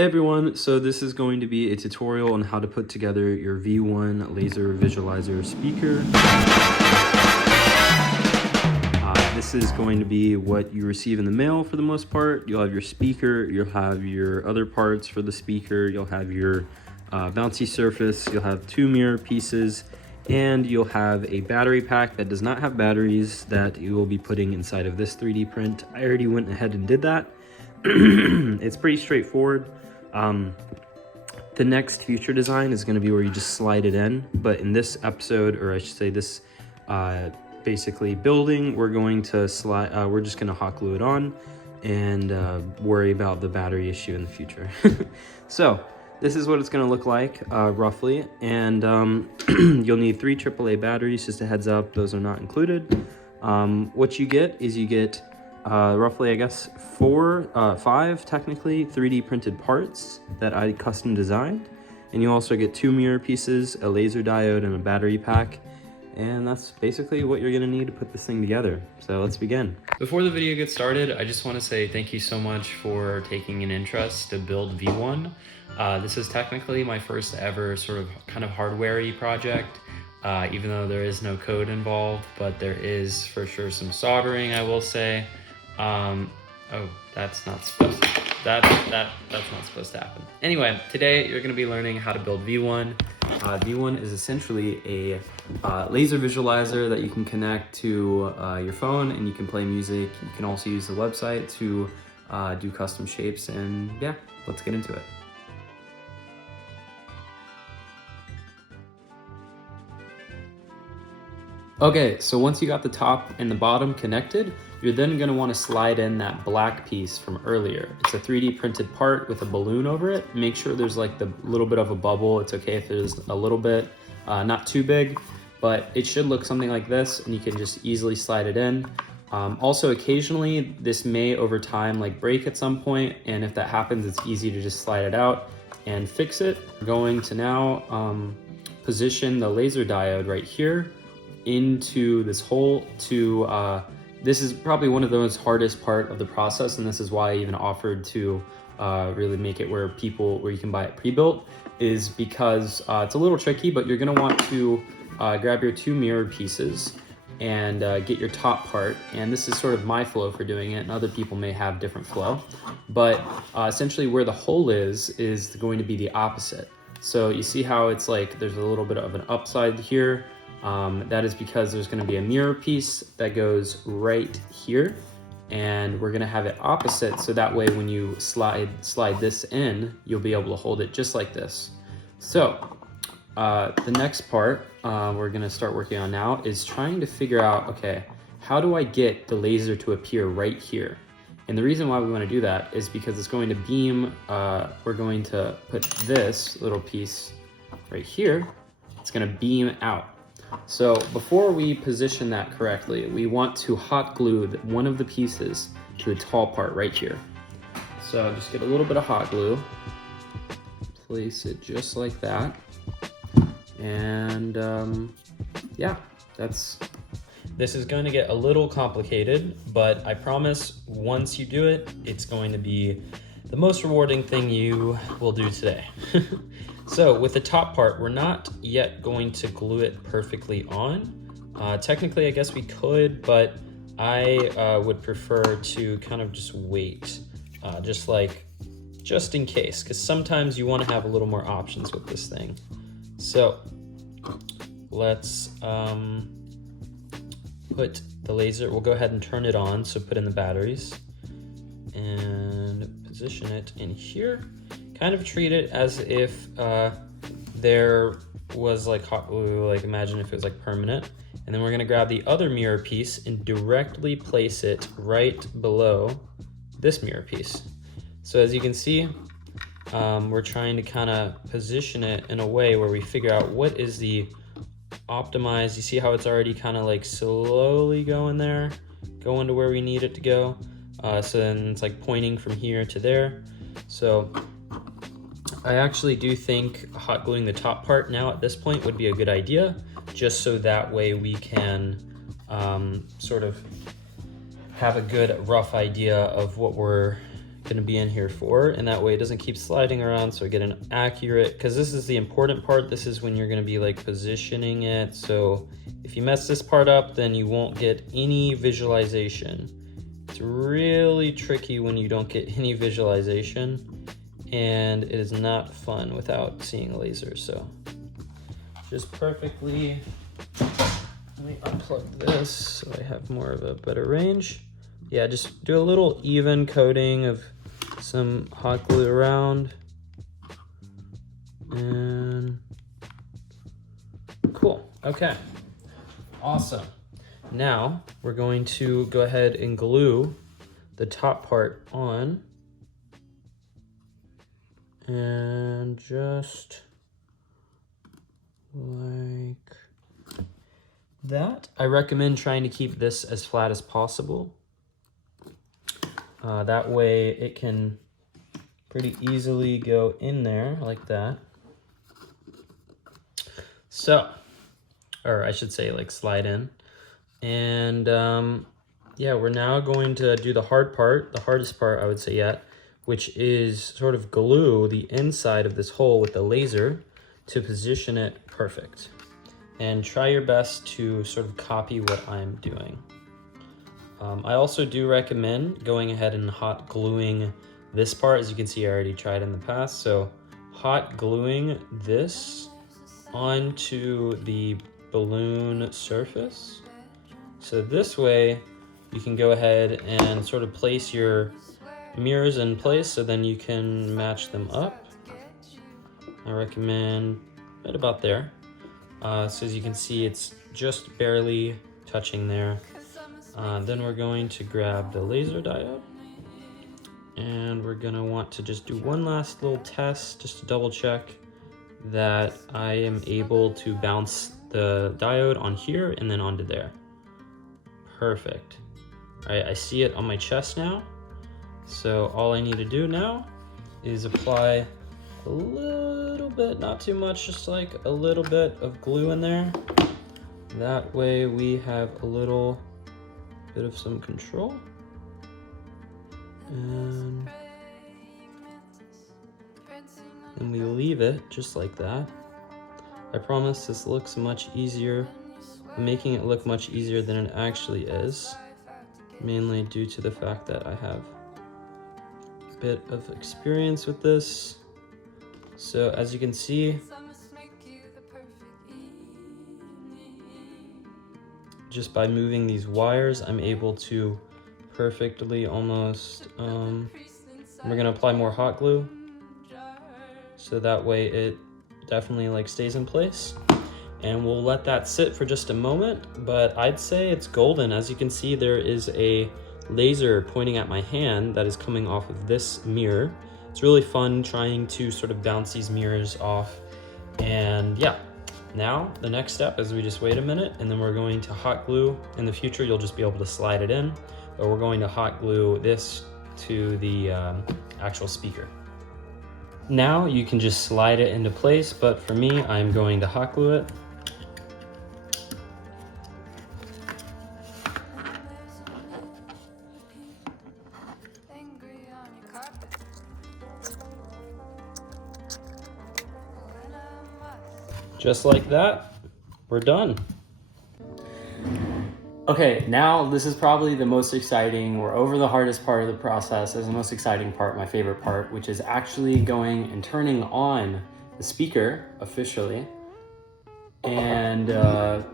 Hey everyone, so this is going to be a tutorial on how to put together your V1 laser visualizer speaker. This is going to be what you receive in the mail for the most part. You'll have your speaker, you'll have your other parts for the speaker, you'll have your bouncy surface, you'll have two mirror pieces, and you'll have a battery pack that does not have batteries that you will be putting inside of this 3D print. I already went ahead and did that. It's pretty straightforward. The next future design is going to be where you just slide it in, but in this episode, or I should say this basically building, we're going to slide, we're just going to hot glue it on and worry about the battery issue in the future. So this is what it's going to look like roughly, and you'll need 3 AAA batteries. Just a heads up, those are not included. What you get is you get roughly, I guess, 5 technically 3D printed parts that I custom designed, and you also get 2 mirror pieces, a laser diode, and a battery pack. And that's basically what you're gonna need to put this thing together. So let's begin. Before the video gets started, I just want to say thank you so much for taking an interest to build V1. This is technically my first ever sort of kind of hardware-y project. Even though there is no code involved, but there is for sure some soldering, I will say. Oh, that's not supposed to, that's not supposed to happen. Anyway, today you're going to be learning how to build V1. V1 is essentially a laser visualizer that you can connect to your phone, and you can play music. You can also use the website to do custom shapes, and yeah, let's get into it. Okay, so once you got the top and the bottom connected, you're then going to want to slide in that black piece from earlier. It's a 3D printed part with a balloon over it. Make sure there's like the little bit of a bubble. It's okay if there's a little bit, not too big, but it should look something like this, and you can just easily slide it in. Also, occasionally this may over time like break at some point, and if that happens, it's easy to just slide it out and fix it. We're going to now position the laser diode right here into this hole to this is probably one of the most hardest part of the process, and this is why I even offered to really make it where you can buy it pre-built, is because it's a little tricky, but you're going to want to grab your 2 mirror pieces and get your top part, and this is sort of my flow for doing it, and other people may have different flow, but essentially where the hole is going to be the opposite. So you see how it's like there's a little bit of an upside here. That is because there's going to be a mirror piece that goes right here, and we're going to have it opposite, so that way when you slide this in, you'll be able to hold it just like this. So the next part we're going to start working on now is trying to figure out, okay, how do I get the laser to appear right here? And the reason why we want to do that is because it's going to beam, we're going to put this little piece right here, it's going to beam out. So before we position that correctly, we want to hot glue one of the pieces to a tall part right here. So just get a little bit of hot glue, place it just like that, and yeah, this is going to get a little complicated, but I promise once you do it, it's going to be the most rewarding thing you will do today. So with the top part, we're not yet going to glue it perfectly on. Technically, I guess we could, but I would prefer to kind of just wait, just in case, because sometimes you want to have a little more options with this thing. So let's put the laser, we'll go ahead and turn it on, so put in the batteries and position it in here. Kind of treat it as if there was like hot glue, like imagine if it was like permanent. And then we're gonna grab the other mirror piece and directly place it right below this mirror piece. So as you can see, we're trying to kind of position it in a way where we figure out what is the optimized. You see how it's already kind of like slowly going there, going to where we need it to go. So then it's like pointing from here to there. So I actually do think hot gluing the top part now at this point would be a good idea, just so that way we can sort of have a good rough idea of what we're gonna be in here for, and that way it doesn't keep sliding around, so I get an accurate, because this is the important part. This is when you're gonna be like positioning it. So if you mess this part up, then you won't get any visualization. It's really tricky when you don't get any visualization, and it is not fun without seeing a laser. So just perfectly, let me unplug this so I have more of a better range. Yeah, just do a little even coating of some hot glue around. And cool, okay, awesome. Now we're going to go ahead and glue the top part on. And just like that. I recommend trying to keep this as flat as possible. That way it can pretty easily go in there like that. So, or I should say like slide in. And yeah, we're now going to do the hard part, the hardest part I would say yet, which is sort of glue the inside of this hole with the laser to position it perfect. And try your best to sort of copy what I'm doing. I also do recommend going ahead and hot gluing this part. As you can see, I already tried in the past. So hot gluing this onto the balloon surface. So this way you can go ahead and sort of place your mirrors in place, so then you can match them up. I recommend right about there. So as you can see, it's just barely touching there. Then we're going to grab the laser diode, and we're gonna want to just do one last little test just to double check that I am able to bounce the diode on here and then onto there. Perfect. All right, I see it on my chest now. So all I need to do now is apply a little bit, not too much, just like a little bit of glue in there. That way we have a little bit of some control. And then we leave it just like that. I promise this looks much easier. I'm making it look much easier than it actually is, mainly due to the fact that I have a bit of experience with this. So as you can see, just by moving these wires, I'm able to perfectly almost, we're gonna apply more hot glue, so that way it definitely like stays in place. And we'll let that sit for just a moment, but I'd say it's golden. As you can see, there is a laser pointing at my hand that is coming off of this mirror. It's really fun trying to sort of bounce these mirrors off. And yeah, now the next step is we just wait a minute, and then we're going to hot glue. In the future, you'll just be able to slide it in, but we're going to hot glue this to the actual speaker. Now you can just slide it into place, but for me, I'm going to hot glue it. Just like that, we're done. Okay, now this is probably the most exciting. We're over the hardest part of the process. This is the most exciting part, my favorite part, which is actually going and turning on the speaker officially and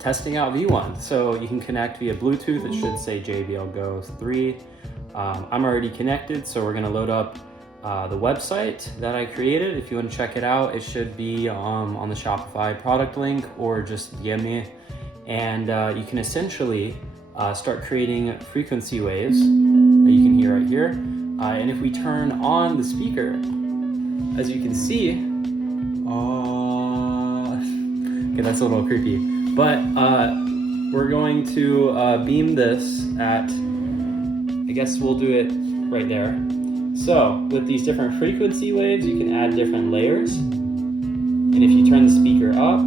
testing out V1. So you can connect via Bluetooth. It should say JBL Go 3. I'm already connected, so we're gonna load up the website that I created. If you want to check it out, it should be on the Shopify product link, or just DM me. And you can essentially start creating frequency waves that you can hear right here. And if we turn on the speaker, as you can see, okay, that's a little creepy, but we're going to beam this at, I guess we'll do it right there. So with these different frequency waves, you can add different layers. And if you turn the speaker up,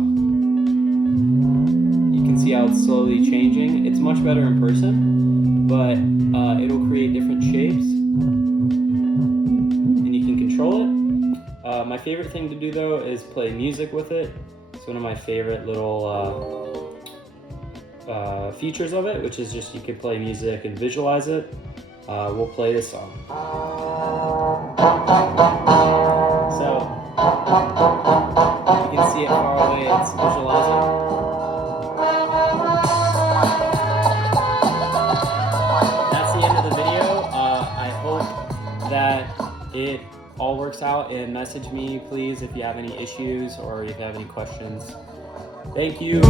you can see how it's slowly changing. It's much better in person, but it'll create different shapes. control it. My favorite thing to do though is play music with it. It's one of my favorite little features of it, which is just you can play music and visualize it. We'll play this song. So you can see it far away, it's visualizing. That's the end of the video. I hope that it all works out, and message me please if you have any issues or if you have any questions. Thank you.